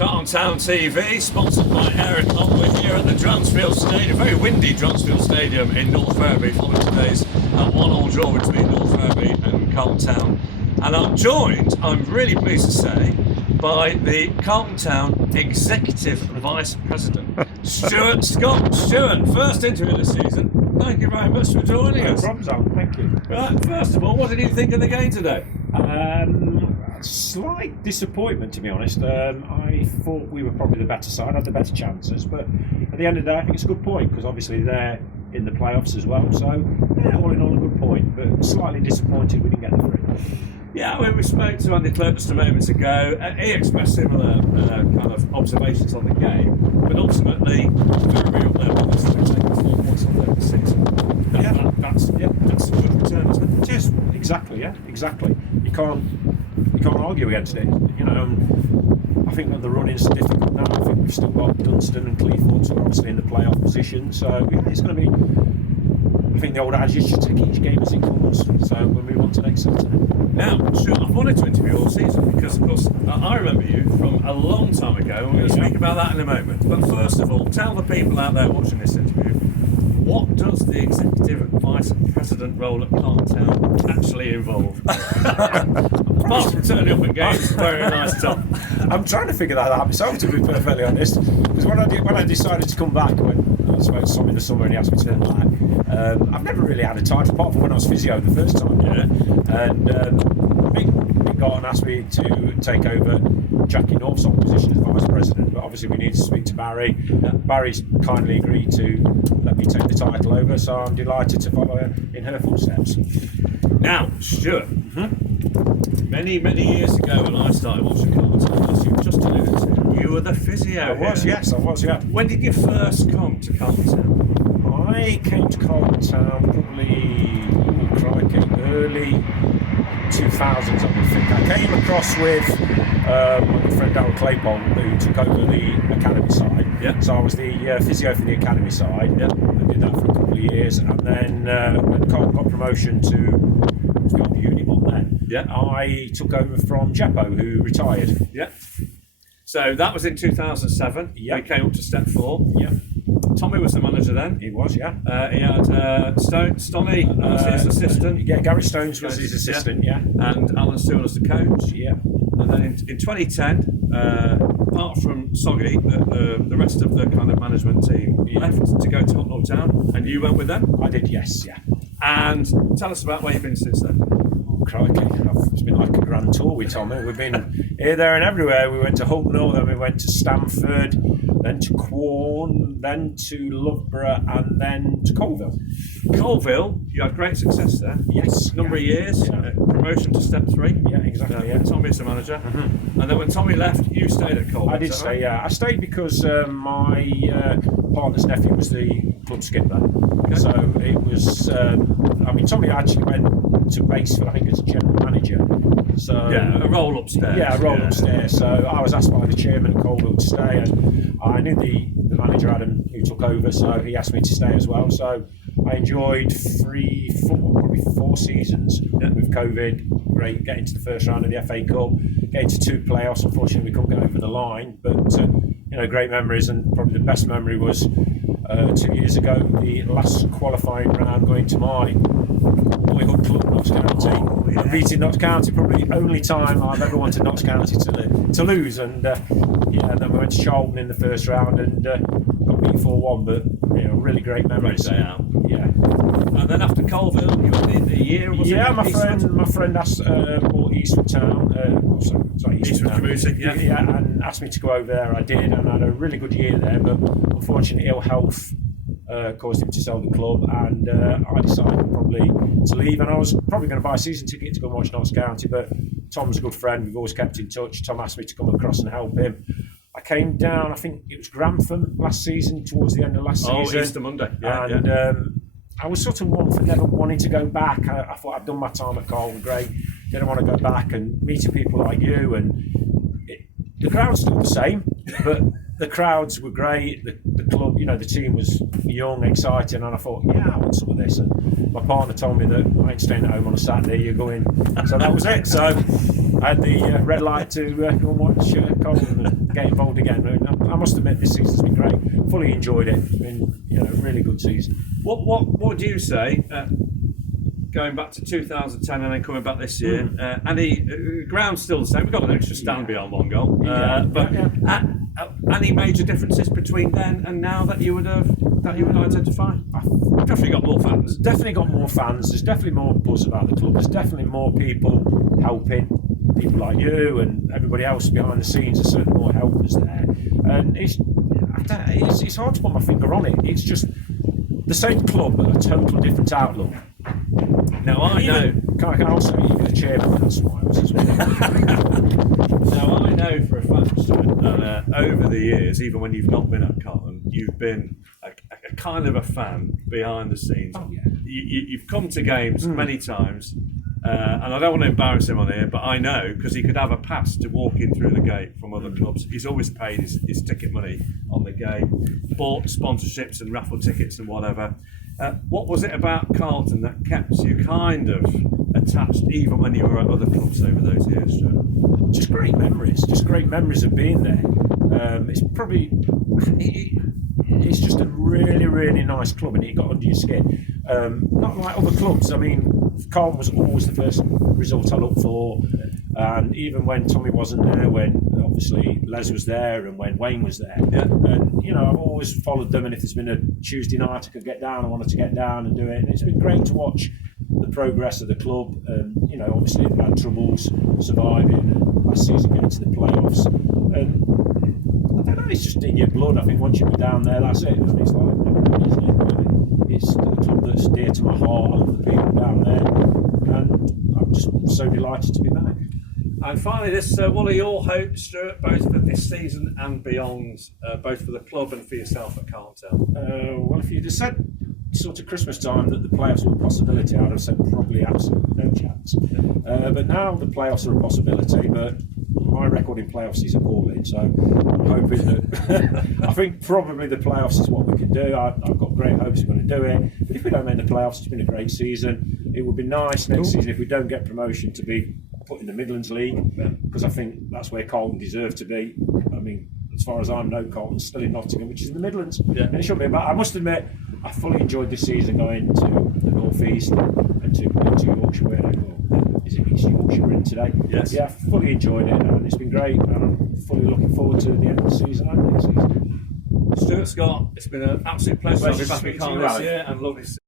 Carlton Town TV, sponsored by Eric Long. We're here at the Dransfield Stadium, very windy Dransfield Stadium in North Ferriby, following today's 1-1 draw between North Ferriby and Carlton Town. And I'm joined, I'm really pleased to say, by the Carlton Town Executive Vice President, Stuart Scott. Stuart, first interview this season. Thank you very much for joining us. No problems, Alan. Thank you. First of all, what did you think of the game today? Slight disappointment, to be honest. I thought we were probably the better side, had the better chances, but at the end of the day, I think it's a good point because obviously they're in the playoffs as well. So, yeah, all in all, a good point, but slightly disappointed we didn't get the three. Yeah, we spoke to Andy Clerk just a moment ago. He expressed similar kind of observations on the game, but ultimately, Ferriby up there with us, they're taking 4 points on their season. That's a good return, isn't it? It is, exactly, yeah, exactly. You can't argue against it. You know, I think that the running's difficult now. I think we've still got Dunstan and Cleethorpes who are obviously in the playoff position, so yeah, it's going to be. I think the old adage is just take each game as it comes. So we'll move on to next Saturday. Now, sure, I've wanted to interview all season because, of course, I remember you from a long time ago, and we're going to speak about that in a moment. But first of all, tell the people out there watching this interview, what does the Executive Vice President role at Carlton Town actually involve? Apart from turning up at games, wearing a nice top. I'm trying to figure that out myself, to be perfectly honest. Because when I decided to come back, when I spoke to Tom in the summer and he asked me to come back, I've never really had a title apart from when I was physio the first time. Yeah. And Big got and asked me to take over Jackie North's old position as Vice President, but obviously we need to speak to Barry. Barry's kindly agreed to let me take the title over, so I'm delighted to follow in her footsteps. Now, Stuart, many years ago when I started watching Carlton, as you just alluded to, you were the physio. I was, yes, I was, yeah. When did you first come to Carlton Town? I came to Carlton Town probably, early 2000s, I would think. I came across with my good friend Darryl Claypole, who took over the academy side. Yeah. So I was the physio for the academy side. Yeah. I did that for a couple of years, and then when Carlton got promotion to the Unibond then, yeah, I took over from Jeppo, who retired. Yeah. So that was in 2007. Yeah. We came up to step 4. Yeah. Tommy was the manager then. He was, yeah. He had Stoney was his assistant. Yeah, Gary Stones was his assistant, yeah. And Alan Stewart was the coach. Yeah. And then in 2010, apart from Soggy, the rest of the kind of management team left to go to Hucknall Town, and you went with them? I did, yes, yeah. And tell us about where you've been since then. Crikey, it's been like a grand tour with Tommy. We've been here, there and everywhere. We went to Hucknall, then we went to Stamford, then to Quorn, then to Loughborough, and then to Colville. Colville, you had great success there. Yes. Number of years, promotion to step 3. Yeah, exactly. Yeah. Tommy as the manager. Mm-hmm. And then when Tommy left, you stayed at Colville. I did stay, yeah. I stayed because my partner's nephew was the club skipper. Okay. So it was, Tommy actually went to Baseford, I think, as general manager. So yeah, a role upstairs. Yeah, a role upstairs. So I was asked by the chairman at Colville to stay, and I knew the manager, Adam, who took over, so he asked me to stay as well. So I enjoyed probably 4 seasons with COVID. Great, getting to the first round of the FA Cup, getting to 2 playoffs. Unfortunately, we couldn't get over the line, but great memories, and probably the best memory was 2 years ago, the last qualifying round, going to my boyhood club, Notts County. And beating Notts County, probably the only time I've ever wanted Notts County to lose. And and then we went to Charlton in the first round and got beat 4-1. But really great memories. Great day out. Yeah. And then after Colville, you had the year. Was yeah, it my friend asked bought Eastwood Town. Eastwood Community. Yeah, and asked me to go over there. I did, and I had a really good year there. But unfortunately, ill health caused him to sell the club, and I decided probably to leave. And I was probably going to buy a season ticket to go and watch Notts County, but Tom's a good friend. We've always kept in touch. Tom asked me to come across and help him. I came down, I think it was Grantham last season, towards the end of last season. Oh, Easter Monday. Yeah, and I was sort of one for never wanting to go back. I thought I'd done my time at Carlton, great. Didn't want to go back, and meeting people like you, and the crowd's still the same, but the crowds were great. The club, the team was young, exciting, and I thought, yeah, I want some of this. And my partner told me that I ain't staying at home on a Saturday. You're going, so that was it. So I had the red light to go and watch Carlton and get involved again. I must admit, this season's been great. Fully enjoyed it. It's been, a really good season. What would you say? Going back to 2010 and then coming back this year, any ground's still the same. We've got an extra stand beyond one goal, but any major differences between then and now that you would identify? Definitely got more fans. Definitely got more fans. There's definitely more buzz about the club. There's definitely more people helping. People like you and everybody else behind the scenes. There's certainly more helpers there, and it's hard to put my finger on it. It's just the same club but a total different outlook. Now I know. Can I also you're the chairman that smiles as well. Now I know for a fact, Stuart, that over the years, even when you've not been at Carlton, you've been a kind of a fan behind the scenes. Oh, yeah. You've come to games many times, and I don't want to embarrass him on here, but I know because he could have a pass to walk in through the gate from other clubs. He's always paid his ticket money on the gate, bought sponsorships and raffle tickets and whatever. What was it about Carlton that kept you kind of attached even when you were at other clubs over those years, Stuart? Just great memories of being there. It's just a really, really nice club, and it got under your skin. Not like other clubs. I mean, Carlton was always the first result I looked for, and even when Tommy wasn't there, when obviously Les was there, and when Wayne was there, and I've always followed them. And if there's been a Tuesday night I could get down, I wanted to get down and do it. And it's been great to watch the progress of the club. Obviously they've had troubles surviving, and last season getting to the playoffs. And I don't know, it's just in your blood. I think once you go down there, that's it. I mean, it's like everybody's in, really. It's the club that's dear to my heart. I love the people down there, and I'm just so delighted to be back. And finally, what are your hopes, Stuart, both for this season and beyond, both for the club and for yourself at Carlton? Well, if you'd have said sort of Christmas time that the playoffs were a possibility, I'd have said probably absolutely no chance. But now the playoffs are a possibility, but my record in playoffs is appalling, so I'm hoping that I think probably the playoffs is what we can do. I've got great hopes we're going to do it, but if we don't make the playoffs, it's been a great season. It would be nice next season if we don't get promotion to be put in the Midlands League, because I think that's where Carlton deserve to be. I mean, as far as I know, Carlton's still in Nottingham, which is in the Midlands, and it shouldn't be. But I must admit, I fully enjoyed this season going to the North East and to Yorkshire, where I go. Is it East Yorkshire we're in today? Yes. Yeah, I fully enjoyed it, and it's been great, and I'm fully looking forward to the end of the season and next season. Stuart Scott, it's been an absolute pleasure to be back to at Carlton meet you, this year, and lovely to see